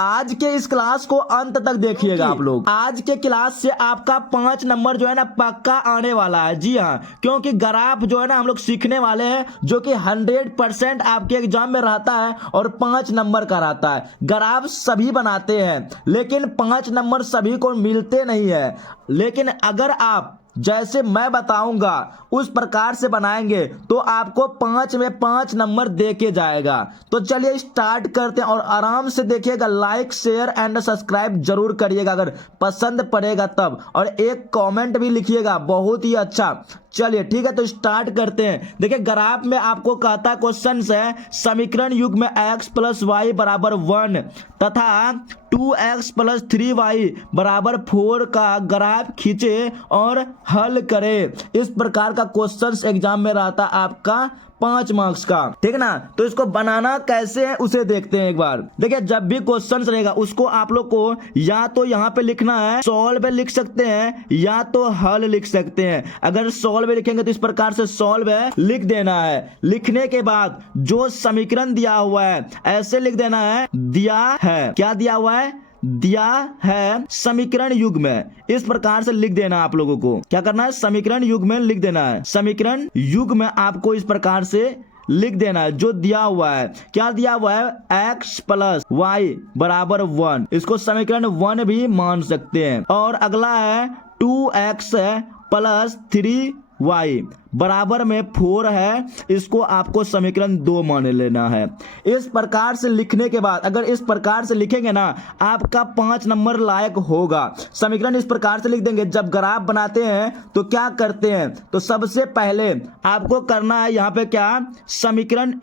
आज के इस क्लास को अंत तक देखिएगा आप लोग। आज के क्लास से आपका 5 नंबर जो है ना पक्का आने वाला है। जी हाँ, क्योंकि ग्राफ जो है ना हम लोग सीखने वाले हैं जो कि 100% आपके एग्जाम में रहता है और 5 नंबर का रहता है। ग्राफ सभी बनाते हैं लेकिन 5 नंबर सभी को मिलते नहीं है। लेकिन अगर आप जैसे मैं बताऊंगा उस प्रकार से बनाएंगे तो आपको 5 में 5 नंबर देके जाएगा। तो चलिए स्टार्ट करते हैं और आराम से देखिएगा, लाइक शेयर एंड सब्सक्राइब जरूर करिएगा अगर पसंद पड़ेगा तब, और एक कमेंट भी लिखिएगा बहुत ही अच्छा। चलिए ठीक है, तो स्टार्ट करते हैं। देखिए ग्राफ में आपको कहता क्वेश्चन है समीकरण युग में x प्लस वाई बराबर 1 तथा 2x प्लस 3y बराबर 4 का ग्राफ खींचे और हल करें। इस प्रकार का क्वेश्चन एग्जाम में रहता आपका 5 मार्क्स का, ठीक ना। तो इसको बनाना कैसे है उसे देखते हैं एक बार। देखिए जब भी क्वेश्चन रहेगा उसको आप लोग को या तो यहाँ पे लिखना है, सॉल्व लिख सकते हैं या तो हल लिख सकते हैं। अगर सॉल्व लिखेंगे तो इस प्रकार से सॉल्व लिख देना है। लिखने के बाद जो समीकरण दिया हुआ है ऐसे लिख देना है, दिया है, क्या दिया हुआ है, दिया है समीकरण युग में। इस प्रकार से लिख देना आप लोगों को, क्या करना है, समीकरण युग में लिख देना है। समीकरण युग में आपको इस प्रकार से लिख देना है जो दिया हुआ है। क्या दिया हुआ है, x प्लस वाई बराबर 1, इसको समीकरण 1 भी मान सकते हैं। और अगला है 2x प्लस 3y बराबर में 4 है, इसको आपको समीकरण 2 मान लेना है। इस प्रकार से लिखने के बाद अगर इस प्रकार से लिखेंगे ना आपका 5 नंबर लायक होगा। समीकरण इस प्रकार से लिख देंगे। जब ग्राफ बनाते हैं तो क्या करते हैं, तो सबसे पहले आपको करना है यहाँ पे क्या, समीकरण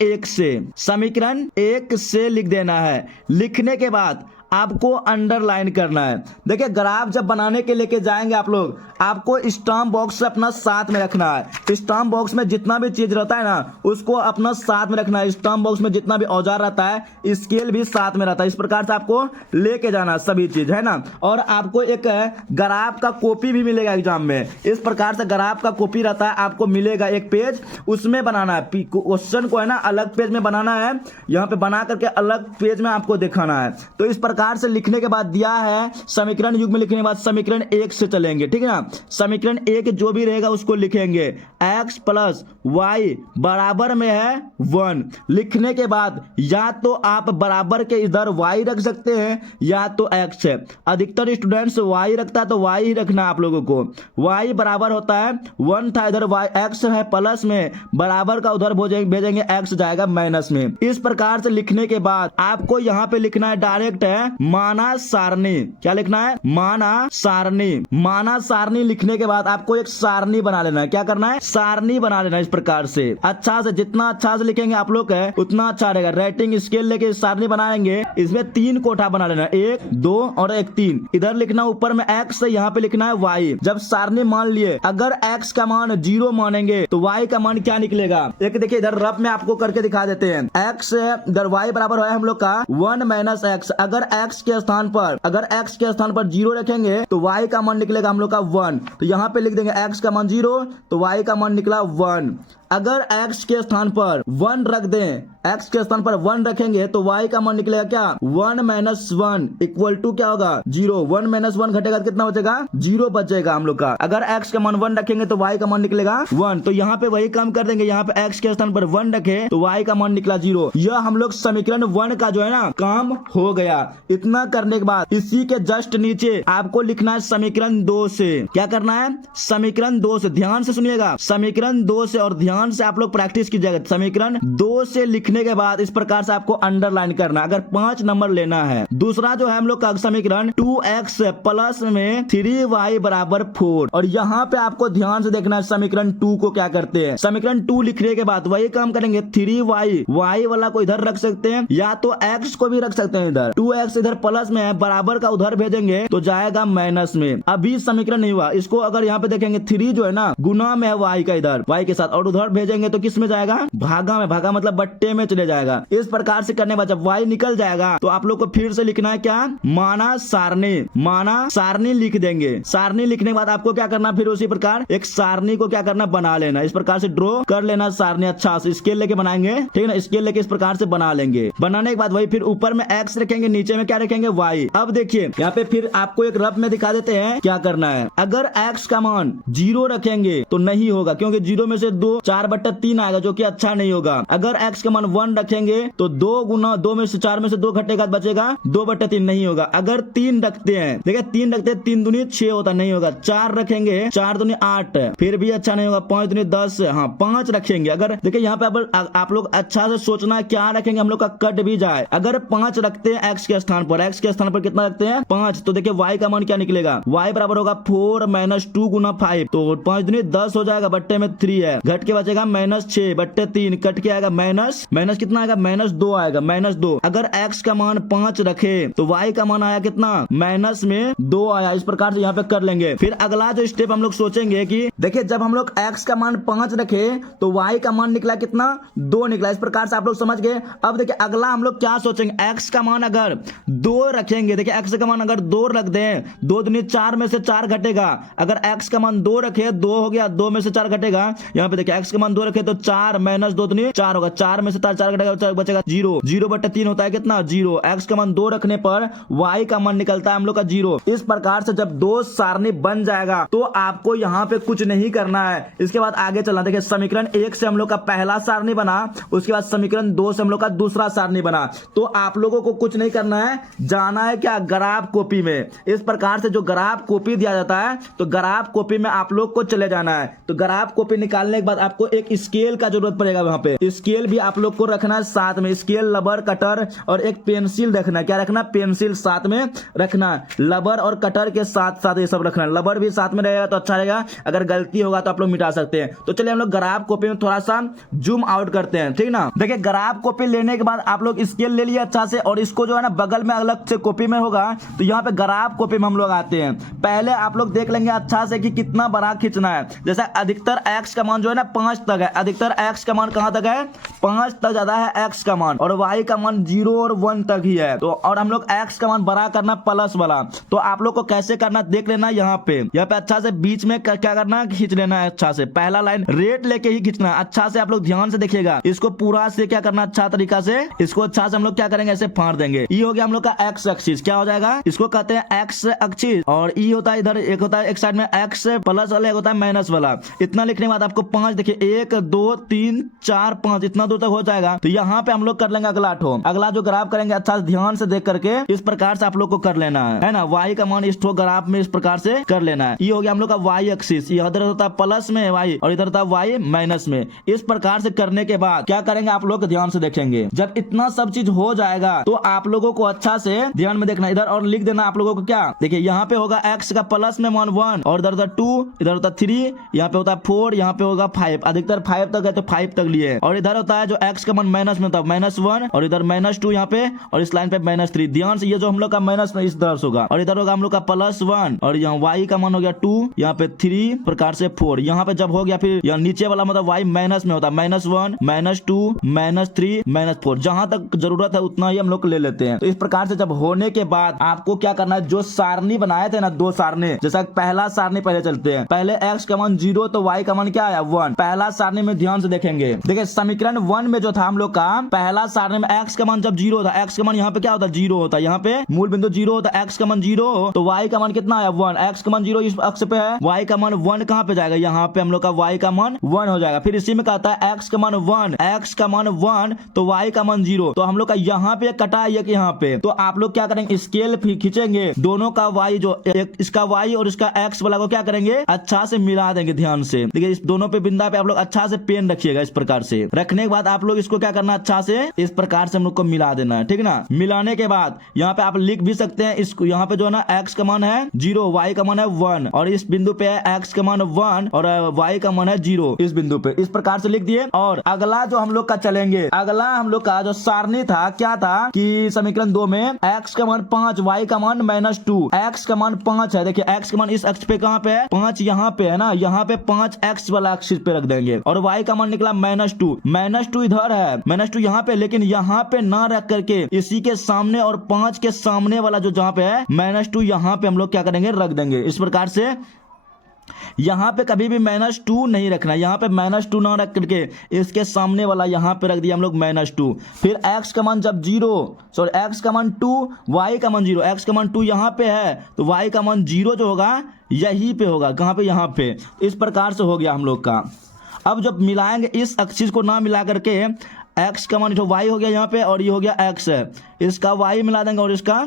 1 से लिख देना है। लिखने के बाद आपको अंडरलाइन करना है। देखिए ग्राफ जब बनाने के लेके जाएंगे आप लोग, आपको स्टाम्प बॉक्स अपना साथ में रखना है। स्टाम्प बॉक्स में जितना भी चीज रहता है ना उसको अपना साथ में रखना है। स्टाम्प बॉक्स में जितना भी औजार रहता है स्केल भी साथ में रहता है। इस प्रकार से आपको लेके जाना सभी चीज, है ना। और आपको एक ग्राफ का कॉपी भी मिलेगा एग्जाम में। इस प्रकार से ग्राफ का कॉपी रहता है, आपको मिलेगा एक पेज, उसमें बनाना है क्वेश्चन को, है ना। अलग पेज में बनाना है, यहाँ पे बना करके अलग पेज में आपको दिखाना है। तो इस प्रकार से लिखने के बाद दिया है समीकरण युग में लिखने के बाद समीकरण 1 से चलेंगे, ठीक है ना। समीकरण 1 जो भी रहेगा उसको लिखेंगे, x प्लस वाई बराबर में है 1। लिखने के बाद या तो आप बराबर के इधर y रख सकते हैं या तो x है। अधिकतर स्टूडेंट्स y रखता है तो y ही रखना आप लोगों को। y बराबर होता है 1 था, इधर y x है प्लस में, बराबर का उधर भेजेंगे x जाएगा माइनस में। इस प्रकार से लिखने के बाद आपको यहाँ पे लिखना है डायरेक्ट है माना सारणी। क्या लिखना है, माना सारणी। माना सारणी लिखने के बाद आपको एक सारणी बना लेना है। क्या करना है, सारणी बना लेना है। इस प्रकार से अच्छा से, जितना अच्छा से लिखेंगे आप लोग है उतना अच्छा रहेगा। राइटिंग स्केल लेके सारणी बनाएंगे, इसमें 3 कोठा बना लेना, 1 2 और 1 3। इधर लिखना ऊपर में x, यहाँ पे लिखना है y। जब सारणी मान लिए, अगर x का मान 0 मानेंगे तो y का मान क्या निकलेगा। एक देखिए इधर रफ में आपको करके दिखा देते हैं। x इधर y बराबर है हम लोग का 1 माइनस x। अगर x के स्थान पर 0 रखेंगे तो y का मान निकलेगा हम लोग का 1। तो यहाँ पे लिख देंगे x का मान 0 तो y का मान निकला 1। अगर x के स्थान पर 1 रख दें, x के स्थान पर 1 रखेंगे तो y का मान निकलेगा क्या, 1 माइनस 1 इक्वल टू क्या होगा, 0। 1 माइनस 1 घटेगा तो कितना बचेगा, 0 बचेगा हम लोग का। अगर x का मान 1 रखेंगे तो y का मान निकलेगा 1। तो यहाँ पे वही काम कर देंगे, यहाँ पे x के स्थान पर 1 रखे तो y का मान निकला 0। यह हम लोग समीकरण 1 का जो है ना काम हो गया। इतना करने के बाद इसी के जस्ट नीचे आपको लिखना है समीकरण 2 से। क्या करना है, समीकरण 2 से, ध्यान से सुनिएगा, समीकरण 2 से, और ध्यान से आप लोग प्रैक्टिस कीजिएगा। समीकरण 2 से लिखने के बाद इस प्रकार से आपको अंडरलाइन करना अगर 5 नंबर लेना है। दूसरा जो है हम लोग का समीकरण 2x प्लस में 3y बराबर 4। और यहाँ पे आपको ध्यान से देखना है समीकरण 2 को क्या करते हैं। समीकरण 2 लिखने के बाद वही काम करेंगे, 3y, y वाला को इधर रख सकते हैं या तो x को भी रख सकते हैं। इधर 2x इधर प्लस में है, बराबर का उधर भेजेंगे तो जाएगा माइनस में। अभी समीकरण नहीं हुआ, इसको अगर यहाँ पे देखेंगे 3 जो है ना गुना में है y का, इधर y के साथ, और उधर भेजेंगे तो किस में जाएगा, भागा में। भागा मतलब बट्टे में चले जाएगा। इस प्रकार से करने के बाद जब y निकल जाएगा तो आप लोग को फिर से लिखना है क्या, माना सारणी लिख देंगे। सारणी लिखने के बाद आपको क्या करना, फिर उसी प्रकार एक सारणी को क्या करना, बना लेना। इस प्रकार से ड्रॉ कर लेना सारणी, अच्छा से स्केल लेके बनाएंगे, ठीक है ना। स्केल लेके इस प्रकार से बना लेंगे। बनाने के बाद वही फिर ऊपर में x रखेंगे, नीचे में क्या रखेंगे, y। अब देखिए यहाँ पे फिर आपको एक रफ में दिखा देते हैं क्या करना है। अगर x का मान 0 रखेंगे तो नहीं होगा, क्योंकि 0 में से 2 4/3 आएगा, जो कि अच्छा नहीं होगा। अगर x का मान 1 रखेंगे तो 2 गुना 2 में से 4 में से 2 घटेगा, बचेगा 2/3, नहीं होगा। अगर 3 रखते हैं, देखिए 3 रखते हैं, 3 दूनी 6 होता, नहीं होगा। 4 रखेंगे, 4 दूनी 8, फिर भी अच्छा नहीं होगा। 5 दूनी 10, हाँ 5 रखेंगे। अगर देखिए यहाँ पे आप लोग अच्छा से सोचना क्या रखेंगे, हम लोग का कट भी जाए। अगर 5 रखते हैं x के स्थान पर, x के स्थान पर कितना रखते हैं, 5, तो देखिए y का मान क्या निकलेगा, y बराबर होगा 4 - 2 गुना 5, तो 5 दूनी 10 हो जाएगा, बट्टे में 3 है, घट के बचेगा -6 बट्टे 3, कट के आएगा माइनस कितना आएगा, -2 आएगा, -2। अगर x का मान 5 रखे तो y का मान आया कितना, -2 आया। इस प्रकार से यहाँ पे कर लेंगे। फिर अगला जो स्टेप हम लोग सोचेंगे कि देखिए जब हम लोग x का मान 5 रखे तो y का मान निकला कितना, 2 निकला। इस प्रकार से आप लोग समझ गए। अब देखिए अगला हम लोग क्या सोचेंगे, x का मान अगर 2 रखेंगे, देखिए x का मान अगर 2 रख दें, 2 दूनी 4 में से 4 घटेगा। अगर x का मान 2 रखे, 2 हो गया, 2 में से 4 घटेगा। यहाँ पे देखिए x का मान 2 रखे तो 4 - 2 दूनी 4 होगा, 4 में से 4 घटेगा, बचेगा 0, 0/3 होता है कितना, 0। x का मान 2 रखने पर y का मान निकलता है हम लोग का 0। इस प्रकार से जब 2 सारणी बन जाएगा तो आपको यहाँ पे कुछ नहीं करना है। इसके बाद आगे चलना। देखिए समीकरण 1 से हम लोग का पहला सारणी बना, उसके बाद समीकरण 2 से हम लोग का दूसरा सारणी बना। तो आप लोगों को कुछ नहीं करना है, जाना है क्या, ग्राफ कॉपी में। इस प्रकार से जो ग्राफ कॉपी दिया जाता है तो ग्राफ कॉपी में आप लोग को चले जाना है। तो ग्राफ कॉपी निकालने के बाद आपको एक स्केल का जरूरत पड़ेगा। वहां पे स्केल भी आप लोग को रखना है साथ में, स्केल, रबर, कटर और एक पेंसिल रखना है। क्या रखना, पेंसिल साथ में रखना है। रबर और कटर के साथ साथ ये सब रखना है। रबर भी साथ में रहेगा तो अच्छा रहेगा, अगर गलती होगा तो आप लोग मिटा सकते हैं। तो चलिए हम लोग ग्राफ कॉपी में थोड़ा सा जूम आउट करते हैं, ठीक ना। देखिए ग्राफ कॉपी लेने के बाद आप लोग स्केल ले लिए अच्छा से, और इसको जो है ना बगल में अलग से कॉपी में होगा। तो यहाँ पे ग्राफ कॉपी में हम लोग आते हैं। पहले आप लोग देख लेंगे अच्छा से कि कितना बड़ा खींचना है। जैसे अधिकतर x का मान जो है ना 5 तक है, अधिकतर x का मान कहां तक है, 5 तक ज्यादा है x का मान, और y का मान 0 और 1 तक ही है। तो और हम लोग x का मान बड़ा करना प्लस वाला। तो आप लोग को कैसे करना देख लेना। यहाँ पे अच्छा से बीच में क्या करना, खींच लेना है अच्छा से। पहला लाइन रेट लेके ही खींचना है। अच्छा से आप लोग ध्यान से देखिएगा, इसको पूरा से क्या करना, अच्छा तरीका से इसको अच्छा से हम लोग क्या करेंगे, ऐसे फाड़ देंगे। ये हो गया हम लोग का x एक्सिस। क्या हो जाएगा, इसको कहते हैं x एक्सिस, और ई होता है इधर, एक होता है एक साइड में x प्लस वाला, एक होता है माइनस वाला। इतना लिखने के बाद आपको 5 देखिए, 1 2 3 4 5 इतना दूर तक हो जाएगा। तो यहाँ पे हम लोग कर लेंगे अगला ठो। अगला जो ग्राफ करेंगे अच्छा से ध्यान से देख करके इस प्रकार से आप लोग को कर लेना है ना। y का मान इस ठो ग्राफ में इस प्रकार से कर लेना है। ये हो गया हम लोग का y एक्सिस, इधर होता है प्लस में y और इधर होता है y माइनस में। इस प्रकार से करने के बाद क्या करेंगे आप लोग ध्यान से देखेंगे। जब इतना सब चीज हो जाएगा तो आप लोगों को अच्छा से ध्यान में देखना, इधर और लिख देना आप लोगों को। क्या देखिए यहाँ पे होगा x का प्लस में मान 1, और इधर होता 2, इधर होता 3, यहाँ पे होता 4, यहाँ पे होगा 5, अधिकतर 5 तक है तो 5 तक लिए। और इधर होता है जो x का मान माइनस में होता है -1, और इधर -2 यहाँ पे, और इस लाइन पे -3। ध्यान से ये जो हम लोग का माइनस में इस तरह से होगा, और इधर होगा हम लोग का +1, और यहाँ y का मान हो गया 2, यहाँ पे 3 प्रकार से 4। यहाँ पे जब हो गया फिर यहाँ नीचे वाला मतलब y माइनस में होता है -1 -2 -3 -4। जहां तक जरूरत है उतना ही हम लोग ले लेते हैं। तो इस प्रकार से जब होने के बाद आपको क्या करना है, जो सारणी बनाए थे ना 2 सारणी, जैसा पहला सारणी पहले चलते हैं। पहले x का मान 0 तो y का मान क्या आया 1। पहला सारणी में ध्यान से देखेंगे, देखिए समीकरण 1 में जो था हम लोग का पहला सारणी में x का मान जब 0 था, x का मान यहाँ पे क्या होता है 0 होता है, यहाँ पे मूल बिंदु 0 होता है। x का मान 0 तो y का मान कितना आया 1। x का मान 0 इस अक्ष पे है, y का मान 1 कहाँ पे जाएगा, यहाँ पे हम लोग का y का मान 1 हो जाएगा। फिर इसी में कहता है x का मान 1, x का मान 1 तो y का मान 0। तो हम लोग का यहाँ पे कटा है कि यहाँ पे, तो आप लोग क्या करेंगे स्केल खींचेंगे, दोनों का y जो एक इसका y और इसका x वाला को क्या करेंगे अच्छा से मिला देंगे। ध्यान से देखिए इस दोनों पे बिंदा पे आप लोग अच्छा से पेन रखिएगा। इस प्रकार से रखने के बाद आप लोग इसको क्या करना, अच्छा से इस प्रकार से हम लोग को मिला देना है, ठीक ना। मिलाने के बाद यहाँ पे आप लिख भी सकते हैं इसको, यहाँ पे जो है ना x का मान है 0, y का मान है 1, और इस बिंदु पे है x का मान 1 और y का मान है 0 इस बिंदु पे। इस प्रकार से लिख दिए। और अगला जो हम लोग का चलेंगे, अगला हम लोग का जो सारणी था क्या था कि समीकरण 2 में x का मान 5, y का मान -2, x का मान 5 है। देखिए x का मान इस अक्ष पे कहाँ पे है 5, यहाँ पे है ना, यहाँ पे 5 x वाला अक्ष पे रख देंगे, और y का मान निकला -2 इधर पर है, -2 यहाँ पे, लेकिन यहाँ पे ना रख करके इसी के सामने और 5 के सामने वाला जो जहाँ पे है -2 यहाँ पे हम लोग क्या करेंगे, रख देंगे। इस प्रकार से यहाँ पे कभी भी -2 नहीं रखना, यहाँ पे -2 ना रख करके इसके सामने वाला यहाँ पे रख दिया हम लोग -2। फिर x का मान जब 0, सॉरी x का मान 2, y का मान 0, x का मान 2 यहाँ पे है तो y का मान 0 जो होगा यहीं पे होगा, कहाँ पे, यहाँ पे। इस प्रकार से हो गया हम लोग का। अब जब मिलाएंगे इस चीज को ना मिला करके x का मान y हो गया यहाँ पे और ये हो गया x है, इसका y मिला देंगे और इसका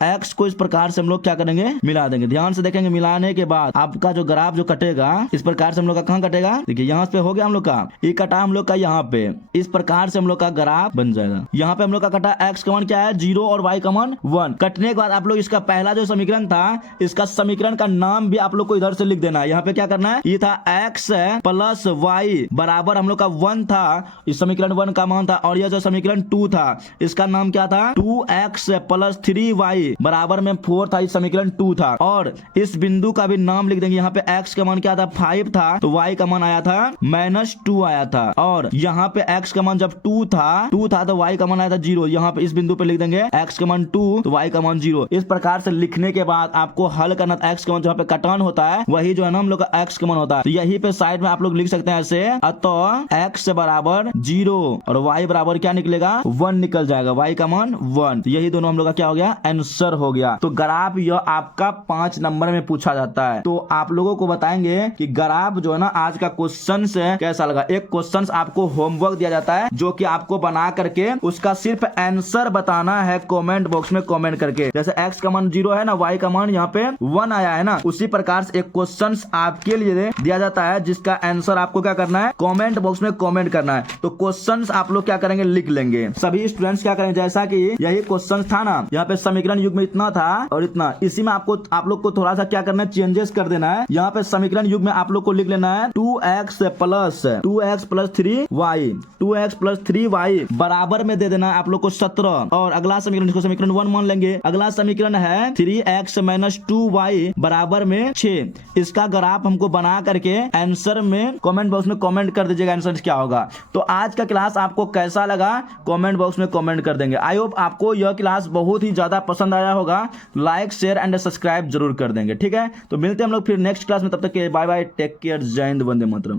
x को इस प्रकार से हम लोग क्या करेंगे, मिला देंगे। ध्यान से देखेंगे, मिलाने के बाद आपका जो ग्राफ जो कटेगा इस प्रकार से हम लोग का कहाँ कटेगा, देखिए यहाँ पे हो गया हम लोग का, ये कटा हम लोग का यहाँ पे। इस प्रकार से हम लोग का ग्राफ बन जाएगा। यहाँ पे हम लोग का कटा x का मान क्या है 0 और y का मान 1। कटने के बाद आप लोग इसका पहला जो समीकरण था, इसका समीकरण का नाम भी आप लोग को इधर से लिख देना है। यहाँ पे क्या करना है, ये था x प्लस y बराबर हम लोग का 1 था, इस समीकरण 1 का मान था, और यह जो समीकरण 2 था इसका नाम क्या था, 2x प्लस 3y बराबर में 4 था, इस समीकरण 2 था। और इस बिंदु का भी नाम लिख देंगे। यहाँ पे x का मान क्या था 5 था तो y का मान आया था -2 आया था, और यहाँ पे x का मान जब 2 था तो y का मान आया था 0। यहाँ पे इस बिंदु पे लिख देंगे x का मान 2 तो y का मान 0। इस प्रकार से लिखने के बाद आपको हल करना था। x का मान जहाँ पे कटान होता है वही जो है ना हम लोग का x का मान होता है, तो यही पे साइड में आप लोग लिख सकते हैं ऐसे, अतः x बराबर 0 और y बराबर क्या निकलेगा 1 निकल जाएगा, y का मान 1। तो यही दोनों हम लोग का क्या हो गया, आंसर हो गया। तो ग्राफ यह आपका 5 नंबर में पूछा जाता है। तो आप लोगों को बताएंगे कि ग्राफ जो है ना आज का क्वेश्चन से कैसा लगा। एक क्वेश्चन आपको होमवर्क दिया जाता है जो कि आपको बना करके उसका सिर्फ आंसर बताना है कमेंट बॉक्स में कमेंट करके। जैसे x का मान 0 है ना, y का मान यहाँ पे 1 आया है ना, उसी प्रकार से एक क्वेश्चन आपके लिए दिया जाता है जिसका आंसर आपको क्या करना है, कमेंट बॉक्स में कमेंट करना है। तो क्वेश्चन आप लोग क्या करेंगे, लिख लेंगे। सभी स्टूडेंट्स क्या करेंगे, जैसा कि यही क्वेश्चन था ना, यहाँ पे समीकरण युग्म इतना था और इतना, इसी में आप लोग को थोड़ा सा क्या करना है, चेंजेस कर देना है। यहाँ पे समीकरण युग्म में आप लोग को लिख लेना है 2x plus 3y, 2x plus 3y बराबर में दे देना है आप लोग को 17। और अगला समीकरण, इसको समीकरण 1 मान लेंगे। अगला समीकरण है 3x माइनस 2y बराबर में 6। इसका ग्राफ हमको बना करके आंसर में कमेंट बॉक्स में कमेंट कर दीजिएगा आंसर क्या होगा। तो आज का क्लास आपको कैसा लगा कमेंट बॉक्स में कमेंट कर देंगे। आई होप आपको यह क्लास बहुत ही ज्यादा पसंद आया होगा। लाइक शेयर एंड सब्सक्राइब जरूर कर देंगे, ठीक है। तो मिलते हैं हम लोग फिर नेक्स्ट क्लास में, तब तक के बाय बाय, टेक केयर, जय हिंद, वंदे मातरम।